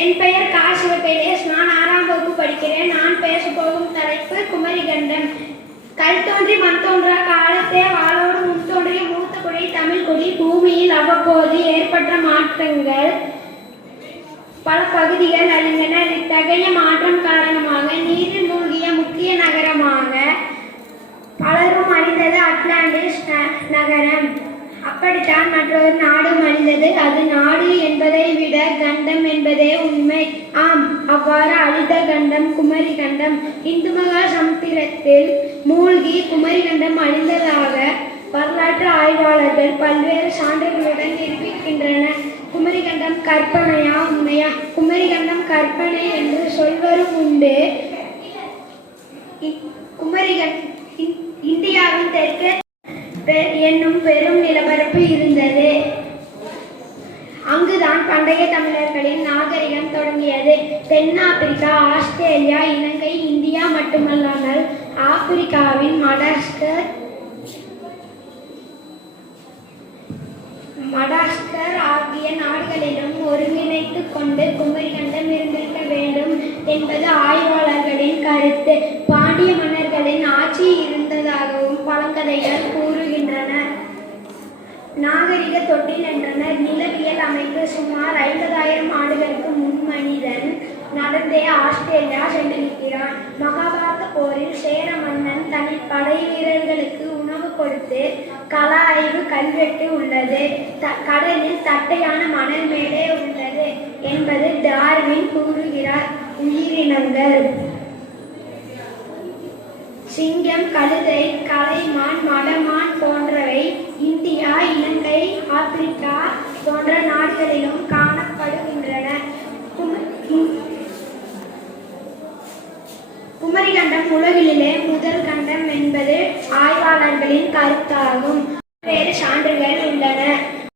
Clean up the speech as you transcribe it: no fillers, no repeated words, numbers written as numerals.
என் பெயர் கா. சிவகைலேஷ். நான் 6ஆம் வகுப்பு படிக்கிறேன். நான் பேசப்போகும் தலைப்பு குமரிக்கண்டம். கல் தோன்றி மண் தோன்றா காலத்தே வாளோடு முன் தோன்றிய மூத்த குடி தமிழ் குடி. பூமியில் அவ்வப்போது ஏற்பட்ட மாற்றங்கள் பல பகுதிகள் அழிந்தன. இத்தகைய மாற்றம் காரணமாக நீரில் மூழ்கிய முக்கிய நகரமாக பலரும் அறிந்தது அட்லாண்டிஸ் நகரம். அப்படித்தான் மற்றொரு நாடும் அழிந்தது. அது நாடு என்பதை விட கண்டம் என்பதே உண்மை. ஆம், அவ்வாறு அழிந்த கண்டம் குமரிக்கண்டம். இந்து மகா சமுத்திரத்தில் மூழ்கி குமரிக்கண்டம் அழிந்ததாக வரலாற்று ஆய்வாளர்கள் பல்வேறு சான்றுகளுடன் நிரூபிக்கின்றனர். குமரிக்கண்டம் கற்பனையா உண்மையா? குமரிக்கண்டம் கற்பனை என்று சொல்வரும் உண்டு. இந்தியாவின் தெற்கு என்னும் பெரும் நிலப்பரப்பு இருந்தது. அங்குதான் பண்டைய தமிழர்களின் நாகரிகம் தொடங்கியது. தென்னாப்பிரிக்கா, ஆஸ்திரேலியா, இலங்கை, இந்தியா மட்டுமல்லாமல் ஆப்பிரிக்காவின் மடாஸ்கர் ஆகிய நாடுகளிலும் ஒருங்கிணைத்துக் கொண்டு குமரிக்கண்டம் இருந்திருக்க வேண்டும் என்பது ஆய்வாளர்களின் கருத்து. பாண்டிய மன்னர்களின் ஆட்சி இருந்ததாகவும் பழங்கதைகள் கூறுகின்றன. நாகரிக தொட்டில் என்றனர். நிலவியல் அமைப்பு சுமார் 50,000 ஆண்டுகளுக்கு முன் மனிதன் நடந்தே ஆஸ்திரேலியா சென்றிருக்கிறான். மகாபாரத போரில் சேர மன்னன் தன் படை வீரர்களுக்கு உணவு கொடுத்து கள ஆய்வு கல்வெட்டு உள்ளது. கடலில் தட்டையான மணல் மேலே உள்ளது என்பது டார்வின் கூறுகிறார். உயிரினங்கள் சிங்கம், கழுதை, கலைமான், மடமான் போன்றவை இந்தியா, இலங்கை, ஆப்பிரிக்கா போன்ற நாடுகளிலும் காணப்படுகின்றன. குமரிக்கண்டம் உலகிலே முதல் கண்டம் என்பது ஆய்வாளர்களின் கருத்தாகும். வேறு சான்றுகள் உள்ளன.